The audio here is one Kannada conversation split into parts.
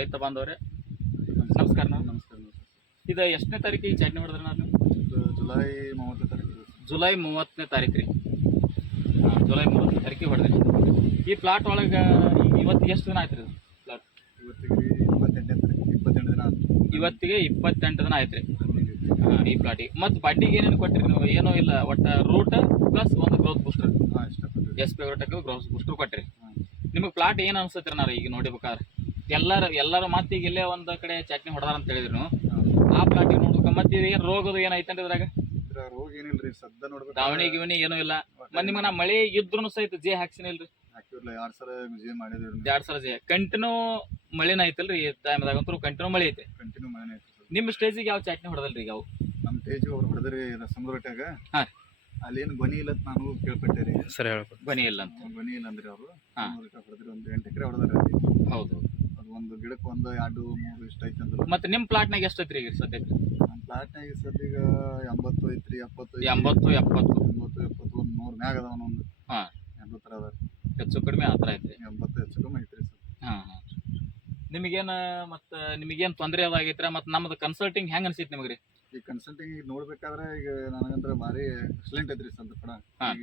ರೈತ ಬಾಂಧವರೇ ನಮಸ್ಕಾರ. ಇದು ಎಷ್ಟನೇ ತಾರೀಕಿಗೆ ಚಾಟ್ನಿ ಹೊಡೆದ್ರಿ ನಾನು? ಜುಲೈ 30ನೇ ತಾರೀಕು. ಜುಲೈ 30ನೇ ತಾರೀಕು ರೀ. ಜುಲೈ 30ನೇ ತಾರೀಕಿಗೆ ಹೊಡೆದ್ರಿ. ಈ ಪ್ಲಾಟ್ ಒಳಗೆ ಇವತ್ತಿಗೆ ಎಷ್ಟು ದಿನ ಆಯ್ತು ರೀ? ಪ್ಲಾಟ್ ಇವತ್ತಿಗೆ 28 ದಿನ ಆಯ್ತು ರೀ. ಈ ಪ್ಲಾಟಿಗೆ ಮತ್ತು ಬಡ್ಡಿಗೆ ಏನೇನು ಕೊಟ್ಟಿರಿ ನೀವು? ಏನೂ ಇಲ್ಲ, ಒಟ್ಟು ರೂಟ್ ಪ್ಲಸ್ ಒಂದು growth booster SP agrotech growth booster ಕೊಟ್ಟಿರಿ. ನಿಮಗೆ ಪ್ಲಾಟ್ ಏನು ಅನ್ಸುತ್ತೆ ನಾನು ಈಗ ನೋಡಿಬೇಕಾದ್ರೆ? ಎಲ್ಲರೂ ಮತ್ತೆ ಈಗ ಇಲ್ಲೇ ಒಂದು ಕಡೆ ಚಟ್ನಿ ಹೊಡೆದಾರ ಅಂತ ಹೇಳಿದ್ರು ನೀವು. ಆ ಪ್ಲಾಟಿಗೆ ನೋಡ್ಬೇಕು. ಮತ್ತೆ ಏನು ರೋಗದು ಏನೈತೆ ಇದ್ರಾಗ? ರೋಗ ಏನಿಲ್ರಿ, ಸದ್ದ ನೋಡ್ಬೇಕು. ದಾವಣಿ ಗಿವಣಿ ಏನೂ ಇಲ್ಲ. ಮತ್ತೆ ನಿಮಗೆ ನಾ ಮಳೆ ಇದ್ರೂ ಸಹಿತ ಜೇ ಹಾಕ್ಸಿನಿಲ್ರಿ? ಹಾಕಿರ್ಲಿಲ್ಲ, 2 ಸಲ ಜೇ ಮಾಡಿದ್ರಿ. 2 ಸಲ ಜೇ ಕಂಟಿನ್ಯೂ ಮಳೆನ ಐತಲ್ರಿ? ಈ ಟೈಮ್ದಾಗಂತೂ ಕಂಟಿನ್ಯೂ ಮಳೆ ಐತೆ. ಕಂಟಿನ್ಯೂ ಮಳೆ ಐತಿ. ನಿಮ್ಮ ಸ್ಟೇಜಿಗೆ ಯಾವ ಚಟ್ನಿ ಹೊಡೆದಲ್ರಿ ಈಗ? ಅವು ನಮ್ಮ ಸ್ಟೇಜಿಗೆ ಅವ್ರು ಹೊಡೆದ್ರಿ ಸಮುದ್ರಟ್ಯಾಗ. ಹಾಂ, ಅಲ್ಲೇನು ಗೊನಿ ಇಲ್ಲ ಅಂತ ನಾನು ಕೇಳ್ಪಟ್ಟೆ ರೀ. ಸರಿ ಹೇಳ್ಬೋದು. ಗೊನಿ ಇಲ್ಲ ಅಂತ. ಗೊನಿ ಇಲ್ಲ ಅಂದ್ರಿ ಅವರು. ಹಾಂ, ಹೊಡೆದ್ರಿ. ಒಂದು 8 ಎಕರೆ ಹೊಡೆದಾರೆ ಅಲ್ಲಿ. ಹೌದು. ಅದು ಒಂದು ಗಿಡಕ್ಕೆ 1, 2, 3 ಇಷ್ಟ ಐತೆ ಅಂದ್ರು. ಮತ್ತೆ ನಿಮ್ಮ ಪ್ಲಾಟ್ನಾಗ ಎಷ್ಟು ಐತ್ರಿ ಈಗ ಸದ್ಯಕ್ಕೆ? ನಮ್ಮ ಪ್ಲಾಟ್ನಾಗ ಸದ್ಯಗ 80 ಐತ್ರಿ. 70 80 70 ಒಂದು 100 ಮ್ಯಾಗ ಅದಾವ. ಒಂದು ಹಾಂ, 80 ಥರ ಅದಾರ. ಹೆಚ್ಚು ಕಡಿಮೆ ಆ ಥರ ಐತ್ರಿ. 80 ಹೆಚ್ಚು ಕಮ್ಮಿ ಐತ್ರಿ ಸರ್. ಹಾಂ ಹಾಂ. ನಿಮಗೇನು ಮತ್ತು ನಿಮಗೇನು ತೊಂದರೆ ಅದಾಗೈತ್ರ? ಮತ್ತು ನಮ್ಮದು ಕನ್ಸಲ್ಟಿಂಗ್ ಹೆಂಗೆ ಅನ್ಸೈತೆ ನಿಮಗೆ ರೀ? ಈ ಕನ್ಸಲ್ಟಿಂಗ್ ನೋಡ್ಬೇಕಾದ್ರೆ ಈಗ ನನಗಂದ್ರೆ ಭಾರಿ ಎಕ್ಸಲೆಂಟ್ ಐತ್ರಿ ಸದ್ಯ ಕೂಡ.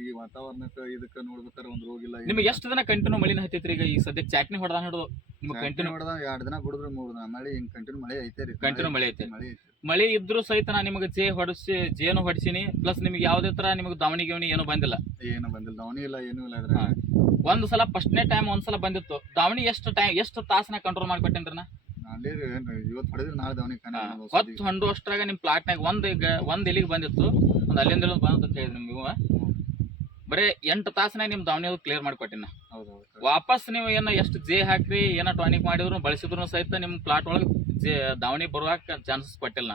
ಈ ವಾತಾವರಣಕ್ಕೆ ಇದಕ್ಕೆ ನೋಡ್ಬೇಕಾದ್ರೆ ಒಂದು ರೋಗ ಇಲ್ಲ. ನಿಮಗೆ ಎಷ್ಟು ದಿನ ಕಂಟಿನ್ಯೂ ಮಳಿನ ಹತ್ತೈತ್ರಿ ಈಗ? ಈ ಸದ್ಯಕ್ಕೆ ಚಾಟ್ನಿ ಹೊಡೆದ ಹಿಡಿದು ನಿಮ್ಗೆ ಕಂಟಿನ್ಯೂ ಹೊಡೆದ 2 ದಿನ ಬಿಡಿದ್ರೆ 3 ದಿನ ಮಳೆ. ಹಿಂಗೆ ಕಂಟಿನ್ಯೂ ಮಳೆ ಐತೆ ರೀ. ಕಂಟಿನ್ಯೂ ಮಳೆ ಐತೆ. ಮಳೆ ಐತಿ. ಮಳೆ ಇದ್ರೂ ಸಹಿತ ನಾ ನಿಮಗೆ ಜೇನು ಹೊಡಿಸೀನಿ. ಪ್ಲಸ್ ನಿಮಗೆ ಯಾವುದೇ ಥರ ನಿಮಗೆ ದಾವಣಿ ಗಿವಣಿ ಏನೂ ಬಂದಿಲ್ಲ? ಏನು ಬಂದಿಲ್ಲ, ದಾವಣಿ ಇಲ್ಲ, ಏನೂ ಇಲ್ಲ ಇದ್ರೆ. ಒಂದು ಸಲ ಫಸ್ಟ್ನೇ ಟೈಮ್ ಒಂದ್ಸಲ ಬಂದಿತ್ತು ದಾವಣಿ. ಎಷ್ಟು ತಾಸನ ಕಂಟ್ರೋಲ್ ಮಾಡಿಕೊಟ್ಟೇನ್ರಿ ನಾ? ಅಲ್ಲಿ ಇವತ್ತು ಹೊಡೆದ್ರೆ ನಾಳೆ ದಾವಣಿ ಹೊತ್ತು ಹಂಡು ಅಷ್ಟ್ರಾಗ ನಿಮ್ಮ ಪ್ಲಾಟ್ನಾಗ ಒಂದು ಎಲಿಗೆ ಬಂದಿತ್ತು. ಒಂದು ಅಲ್ಲಿಂದ ಬಂದಂತ ಹೇಳಿದ್ರಿ ನೀವು. ಬರೀ 8 ತಾಸನಾಗ ನಿಮ್ಮ ದಾವಣಿ ಕ್ಲಿಯರ್ ಮಾಡಿಕೊಟ್ಟಿನ. ಹೌದು. ವಾಪಸ್ ನೀವು ಏನೋ ಎಷ್ಟು ಜೇ ಹಾಕ್ರಿ, ಏನೋ ಟಾನಿಕ್ ಮಾಡಿದ್ರು ಬಳಸಿದ್ರು ಸಹಿತ ನಿಮ್ಮ ಪ್ಲಾಟ್ ಒಳಗೆ ದಾವಣಿ ಬರುವಾಕ ಚಾನ್ಸಸ್ ಕೊಟ್ಟಿಲ್ಲ.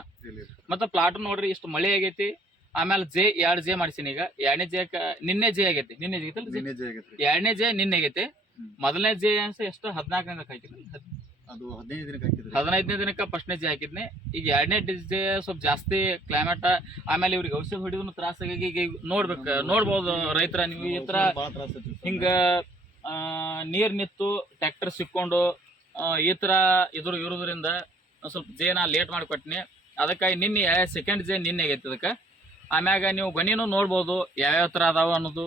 ಮತ್ತೆ ಪ್ಲಾಟ್ ನೋಡ್ರಿ, ಇಷ್ಟು ಮಳೆ ಆಗೈತಿ. ಆಮೇಲೆ 2 ಜೇ ಮಾಡಿಸಿನಿ. ಈಗ 2ನೇ ಜೇ ನಿನ್ನೆ ಜೇ ಆಗೈತಿ. ನಿನ್ನೆ ಜೇ ಆಗೈತಿ. 2ನೇ ಜೇ ನಿನ್ನೆ ಆಗೈತಿ. ಮೊದಲನೇ ಜೇ ಅನ್ಸ ಎಷ್ಟು 14ನೇ ಹಾಕಿದ್ರಿ? ಅದು 15 ದಿನಕ್ಕೆ ಹಾಕಿದ್ರಿ. 15ನೇ ದಿನಕ್ಕೆ ಫಸ್ಟ್ನೇ ಜೇ ಹಾಕಿದ್ನಿ. ಈಗ 2ನೇ ಜೇ ಸ್ವಲ್ಪ ಜಾಸ್ತಿ ಕ್ಲೈಮೇಟ್, ಆಮೇಲೆ ಇವ್ರಿಗೆ ಔಷಧ ಹೊಡಿದ್ರು ತ್ರಾಸಾಗಿ ಈಗ ನೋಡ್ಬೋದು ರೈತರ ನೀವು. ಈ ತರ ಹಿಂಗ ನೀರ್ ನಿತ್ತು ಟ್ರ್ಯಾಕ್ಟರ್ ಸಿಕ್ಕೊಂಡು ಈ ತರ ಇರೋದ್ರಿಂದ ಸ್ವಲ್ಪ ಜೇನ ಲೇಟ್ ಮಾಡಿಕೊಟ್ಟಿನಿ. ಅದಕ್ಕಾಗಿ ನಿನ್ನೆ ಸೆಕೆಂಡ್ ಜೇ ನಿನ್ನೆ ಆಗೈತಿ. ಅದಕ್ಕೆ ಆಮ್ಯಾಗ ನೀವು ಬನ್ನಿನೂ ನೋಡ್ಬೋದು ಯಾವ್ಯಾವ ಥರ ಅದಾವ ಅನ್ನೋದು.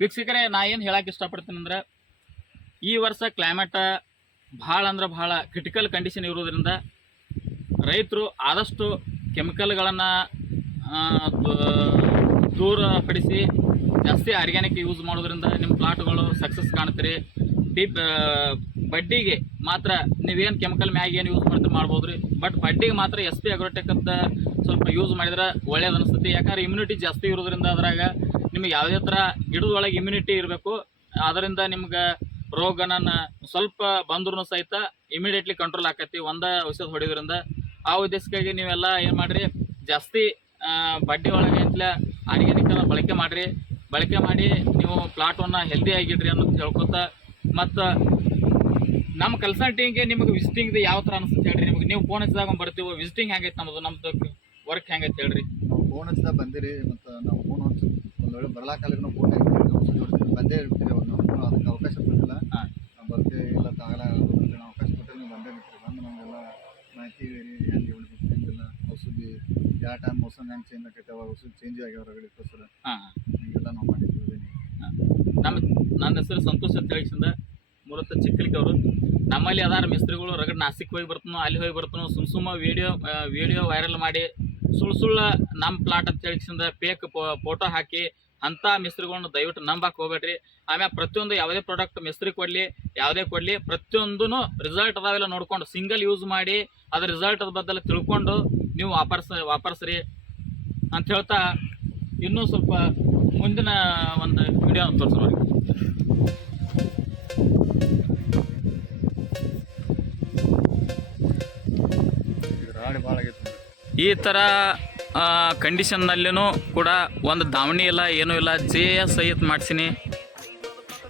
ವೀಕ್ಷಕರೇ, ನಾ ಏನು ಹೇಳಕ್ಕೆ ಇಷ್ಟಪಡ್ತೀನಿ ಅಂದ್ರೆ, ಈ ವರ್ಷ ಕ್ಲೈಮೇಟ ಭಾಳ ಅಂದ್ರೆ ಭಾಳ ಕ್ರಿಟಿಕಲ್ ಕಂಡೀಷನ್ ಇರೋದ್ರಿಂದ ರೈತರು ಆದಷ್ಟು ಕೆಮಿಕಲ್ಗಳನ್ನು ದೂರಪಡಿಸಿ ಜಾಸ್ತಿ ಆರ್ಗ್ಯಾನಿಕ್ ಯೂಸ್ ಮಾಡೋದ್ರಿಂದ ನಿಮ್ಮ ಪ್ಲಾಟ್ಗಳು ಸಕ್ಸಸ್ ಕಾಣ್ತೀರಿ. ಬಡ್ಡಿಗೆ ಮಾತ್ರ ನೀವೇನು ಕೆಮಿಕಲ್ ಮ್ಯಾಗ ಏನು ಯೂಸ್ ಮಾಡ್ತೀರಿ ಮಾಡ್ಬೋದು ರೀ. ಬಟ್ ಬಡ್ಡಿಗೆ ಮಾತ್ರ SP ಅಗ್ರೋಟೆಕ್ ಅಂತ ಸ್ವಲ್ಪ ಯೂಸ್ ಮಾಡಿದ್ರೆ ಒಳ್ಳೇದು ಅನಿಸ್ತೈತಿ. ಯಾಕಂದ್ರೆ ಇಮ್ಯುನಿಟಿ ಜಾಸ್ತಿ ಇರೋದ್ರಿಂದ ಅದ್ರಾಗ ನಿಮ್ಗೆ ಯಾವುದೇ ಥರ ಗಿಡದೊಳಗೆ ಇಮ್ಯುನಿಟಿ ಇರಬೇಕು. ಅದರಿಂದ ನಿಮ್ಗೆ ರೋಗನ ಸ್ವಲ್ಪ ಬಂದ್ರೂ ಸಹಿತ ಇಮಿಡಿಯೇಟ್ಲಿ ಕಂಟ್ರೋಲ್ ಆಕೈತಿ ಒಂದೇ ಔಷಧ ಹೊಡಿಯೋದ್ರಿಂದ. ಆ ಉದ್ದೇಶಕ್ಕಾಗಿ ನೀವೆಲ್ಲ ಏನು ಮಾಡಿರಿ, ಜಾಸ್ತಿ ಬಡ್ಡಿ ಒಳಗೆ ಅಂತಲೇ ಆರ್ಗ್ಯಾನಿಕ್ ಬಳಕೆ ಮಾಡಿ ನೀವು ಪ್ಲಾಟನ್ನು ಹೆಲ್ದಿ ಆಗಿಡ್ರಿ ಅನ್ನೋದು ಹೇಳ್ಕೊತ. ಮತ್ತು ನಮ್ಮ ಕನ್ಸಲ್ಟಿಂಗ್ಗೆ ನಿಮಗೆ ವಿಸಿಟಿಂಗ್ದು ಯಾವ ಥರ ಅನಿಸುತ್ತೆ ಹೇಳ್ರಿ? ನಿಮಗೆ ನೀವು ಫೋನ್ ಹಚ್ಚಿದಾಗ ಬರ್ತೀವಿ. ವಿಸಿಟಿಂಗ್ ಹೆಂಗೈತೆ ನಮ್ಮದು ವರ್ಕ್ ಹೆಂಗೈತೆ ಹೇಳ್ರಿ? ನಾವು ಫೋನ್ ಹಚ್ಚಿದಾಗ ಬಂದಿರಿ. ಮತ್ತು ನಾವು ಫೋನ್ ಹಚ್ಚಿ ಒಂದು ವೇಳೆ ಬರ್ಲಾಕಾಲಿಗೆ ನಾವು ಫೋನ್ ಬಂದೇ ಇರ್ತೀರಿ. ನಾವು ಅದಕ್ಕೆ ಅವಕಾಶ ಕೊಟ್ಟಿಲ್ಲ. ನಾವು ಬರ್ತೀವಿ ಇಲ್ಲ ತಾಗಲ ನಾವು ಅವಕಾಶ ಕೊಟ್ಟರೆ ನೀವು ಬಂದೇ ಇರ್ತೀರಿ. ಬಂದು ನಮಗೆಲ್ಲ ಮಾಹಿತಿ ಹೆಂಗೆ ಉಳಿಬೇಕು ಹೆಂಗಿಲ್ಲ, ಔಷಧಿ ಯಾವ ಟೈಮ್ ಮೋಸಮ್ ಹೆಂಗೆ ಚೇಂಜ್ ಆಗೈತೆ, ಅವಾಗ ಔಷಧಿ ಚೇಂಜ್ ಆಗ್ಯಾವ ಹೊರಗಡೆಗೋಸ್ಕರ ಹೀಗೆಲ್ಲ ನಾವು ಮಾಡಿದ್ದೀವಿ. ನನ್ನ ಹೆಸರು ಸಂತೋಷ್ ಅಂತ ಹೇಳಿಸಿಂದ ಮೂಲತಃ ಚಿಕ್ಕಲಿಕ್ಕೆ ಅವರು. ನಮ್ಮಲ್ಲಿ ಅದಾರ ಮಿಸ್ತ್ರಿಗಳು ರಗಡ್ ನಾಸಿಕ್ ಹೋಗಿ ಬರ್ತಾನೋ ಅಲ್ಲಿ ಹೋಗಿ ಬರ್ತಾನೋ ಸುಮ್ಮ ವಿಡಿಯೋ ವೈರಲ್ ಮಾಡಿ ಸುಳ್ಳು ನಮ್ಮ ಪ್ಲಾಟ್ ಅಂತ ಹೇಳಿಸಿಂದ ಫೇಕ್ ಫೋಟೋ ಹಾಕಿ ಅಂಥ ಮಿಸ್ತ್ರಿಗಳನ್ನ ದಯವಿಟ್ಟು ನಂಬಕ್ಕೆ ಹೋಗ್ಬೇಡ್ರಿ. ಆಮೇಲೆ ಪ್ರತಿಯೊಂದು ಯಾವುದೇ ಪ್ರಾಡಕ್ಟ್ ಮಿಸ್ತ್ರಿ ಕೊಡಲಿ ಯಾವುದೇ ಕೊಡಲಿ ಪ್ರತಿಯೊಂದೂ ರಿಸಲ್ಟ್ ಅದಾವೆಲ್ಲ ನೋಡ್ಕೊಂಡು ಸಿಂಗಲ್ ಯೂಸ್ ಮಾಡಿ ಅದ್ರ ರಿಸಲ್ಟ್ ಬದಲು ತಿಳ್ಕೊಂಡು ನೀವು ವಾಪರ್ಸ್ರಿ ಅಂತ ಹೇಳ್ತಾ ಇನ್ನೂ ಸ್ವಲ್ಪ ಮುಂದಿನ ಒಂದು ವಿಡಿಯೋ ತೋರಿಸೋರಿ. ಈ ಥರ ಕಂಡೀಷನ್ನಲ್ಲಿನೂ ಕೂಡ ಒಂದು ದಾವಣಿ ಇಲ್ಲ ಏನೂ ಇಲ್ಲ, JS ಸಹಿತ ಮಾಡಿಸಿನಿ.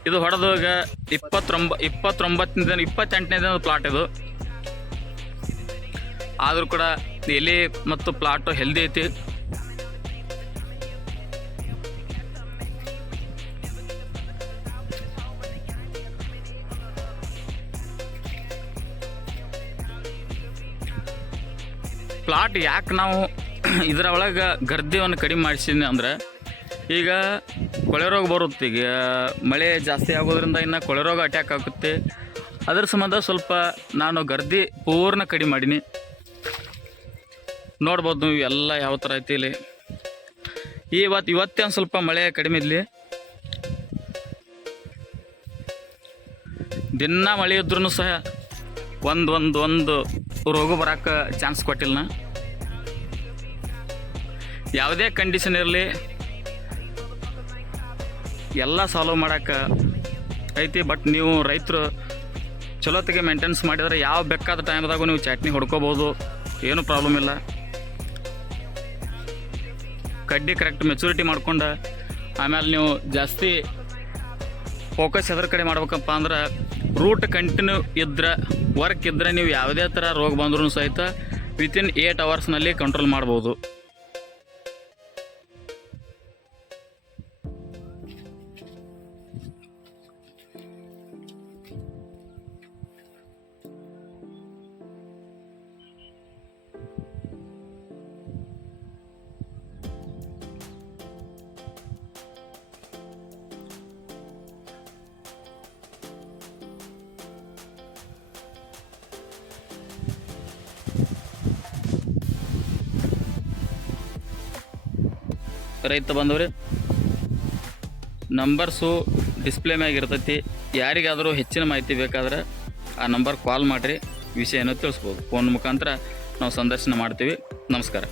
ಇದು ಹೊಡೆದಾಗ 28ನೇ ದಿನದ ಪ್ಲಾಟ್ ಇದು. ಆದರೂ ಕೂಡ ಎಲೆ ಮತ್ತು ಪ್ಲಾಟು ಹೆಲ್ದಿ ಐತಿ. ಪ್ಲಾಟ್ ಯಾಕೆ ನಾವು ಇದರ ಒಳಗೆ ಗರ್ದಿಯನ್ನು ಕಡಿಮೆ ಮಾಡಿಸಿದ್ವಿ ಅಂದ್ರೆ, ಈಗ ಕೊಳೆ ರೋಗ ಬರುತ್ತೆ. ಈಗ ಮಳೆ ಜಾಸ್ತಿ ಆಗೋದ್ರಿಂದ ಇನ್ನು ಕೊಳೆ ರೋಗ ಅಟ್ಯಾಕ್ ಆಗುತ್ತೆ. ಅದರ ಸಂಬಂಧ ಸ್ವಲ್ಪ ನಾನು ಗರ್ದಿ ಪೂರ್ಣ ಕಡಿಮೆ ಮಾಡೀನಿ. ನೋಡ್ಬೋದು ನೀವು ಎಲ್ಲ ಯಾವ ಥರ ಐತಿ ಇಲ್ಲಿ. ಇವತ್ತೇ ಒಂದು ಸ್ವಲ್ಪ ಮಳೆ ಕಡಿಮೆ ಇರಲಿ. ದಿನ ಮಳೆ ಇದ್ರೂ ಸಹ ಒಂದು ರೋಗ ಬರೋಕ್ಕೆ ಚಾನ್ಸ್ ಕೊಟ್ಟಿಲ್ಲ. ಯಾವುದೇ ಕಂಡೀಷನ್ ಇರಲಿ ಎಲ್ಲ ಸಾಲ್ವ್ ಮಾಡೋಕ್ಕೆ ಐತಿ. ಬಟ್ ನೀವು ರೈತರು ಚಲೋತ್ತಿಗೆ ಮೇಂಟೆನೆನ್ಸ್ ಮಾಡಿದರೆ ಯಾವ ಬೇಕಾದ ಟೈಮ್ದಾಗೂ ನೀವು ಚಟ್ನಿ ಹೊಡ್ಕೋಬೋದು, ಏನೂ ಪ್ರಾಬ್ಲಮ್ ಇಲ್ಲ. ಕಡ್ಡಿ ಕರೆಕ್ಟ್ ಮೆಚುರಿಟಿ ಮಾಡ್ಕೊಂಡು ಆಮೇಲೆ ನೀವು ಜಾಸ್ತಿ ಫೋಕಸ್ ಎದ್ರ ಕಡೆ ಮಾಡ್ಬೇಕಪ್ಪ ಅಂದ್ರೆ ರೂಟ್ ಕಂಟಿನ್ಯೂ ಇದ್ರೆ, ವರ್ಕ್ ಇದ್ದರೆ ನೀವು ಯಾವುದೇ ಥರ ರೋಗ ಬಂದ್ರೂ ಸಹಿತ ವಿತಿನ್ 8 ಅವರ್ಸ್ನಲ್ಲಿ ಕಂಟ್ರೋಲ್ ಮಾಡ್ಬೋದು. ರೈತ ಬಂದವ್ರಿ, ನಂಬರ್ಸು ಡಿಸ್ಪ್ಲೇ ಮ್ಯಾಗ ಇರ್ತೈತಿ. ಯಾರಿಗಾದರೂ ಹೆಚ್ಚಿನ ಮಾಹಿತಿ ಬೇಕಾದ್ರೆ ಆ ನಂಬರ್ ಕಾಲ್ ಮಾಡಿರಿ, ವಿಷಯನ ತಿಳಿಸ್ಬೋದು. ಫೋನ್ ಮುಖಾಂತರ ನಾವು ಸಂದರ್ಶನ ಮಾಡ್ತೀವಿ. ನಮಸ್ಕಾರ.